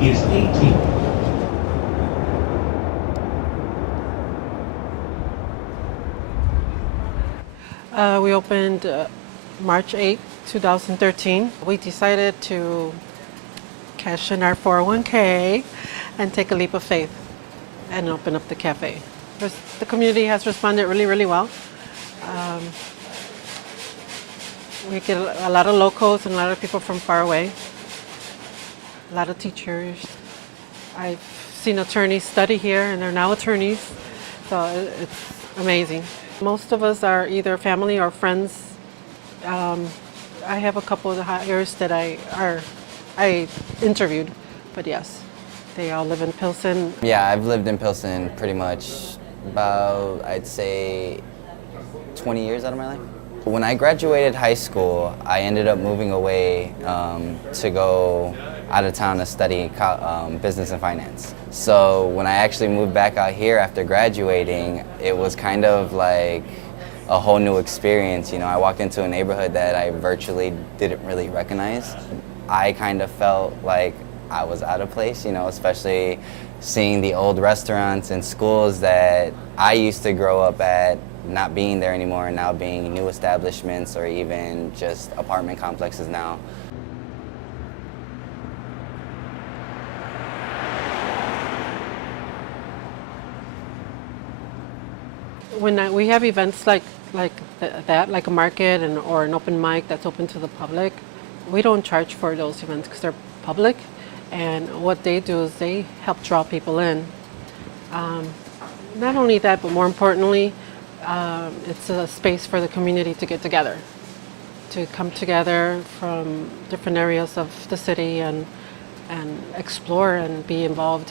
is 18. We opened March 8, 2013. We decided to cash in our 401k and take a leap of faith and open up the cafe. The community has responded really, really well. We get a lot of locals and a lot of people from far away, a lot of teachers. I've seen attorneys study here and they're now attorneys, so it's amazing. Most of us are either family or friends. I have a couple of the hires that I interviewed, but yes, they all live in Pilsen. Yeah, I've lived in Pilsen pretty much about, I'd say, 20 years out of my life. When I graduated high school, I ended up moving away to go out of town to study business and finance. So when I actually moved back out here after graduating, it was kind of like a whole new experience. You know, I walked into a neighborhood that I virtually didn't really recognize. I kind of felt like I was out of place, you know, especially seeing the old restaurants and schools that I used to grow up at not being there anymore and now being new establishments or even just apartment complexes now. When we have events like that, like a market or an open mic that's open to the public, we don't charge for those events because they're public, and what they do is they help draw people in. Not only that, but more importantly, it's a space for the community to get together, to come together from different areas of the city and explore and be involved,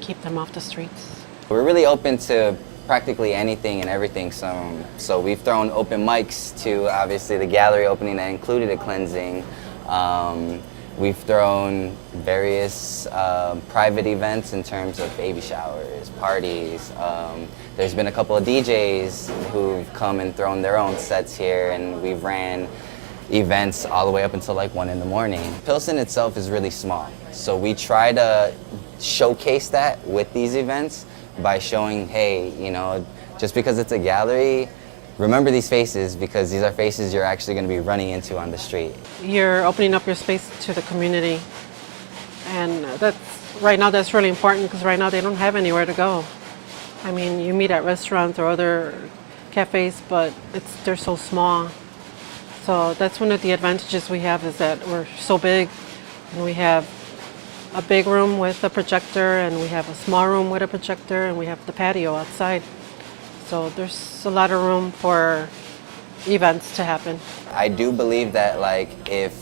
keep them off the streets. We're really open to practically anything and everything. So we've thrown open mics to obviously the gallery opening that included a cleansing. We've thrown various private events in terms of baby showers, parties. There's been a couple of DJs who've come and thrown their own sets here, and we've ran events all the way up until like 1 in the morning. Pilsen itself is really small, so we try to showcase that with these events by showing, hey, you know, just because it's a gallery, remember these faces because these are faces you're actually going to be running into on the street. You're opening up your space to the community, and right now that's really important because right now they don't have anywhere to go. I mean, you meet at restaurants or other cafes, but they're so small. So that's one of the advantages we have, is that we're so big, and we have a big room with a projector, and we have a small room with a projector, and we have the patio outside. So there's a lot of room for events to happen. I do believe that like if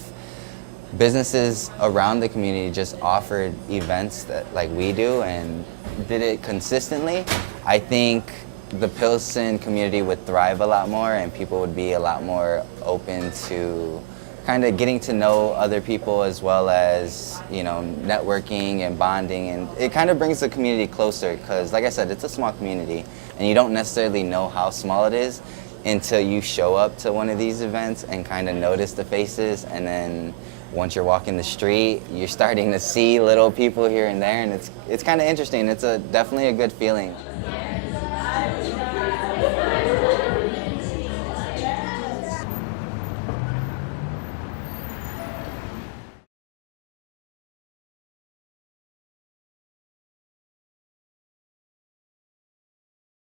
businesses around the community just offered events that like we do and did it consistently, I think the Pilsen community would thrive a lot more and people would be a lot more open to kind of getting to know other people, as well as, you know, networking and bonding, and it kind of brings the community closer because, like I said, it's a small community and you don't necessarily know how small it is until you show up to one of these events and kind of notice the faces, and then once you're walking the street, you're starting to see little people here and there, and it's kind of interesting. It's definitely a good feeling.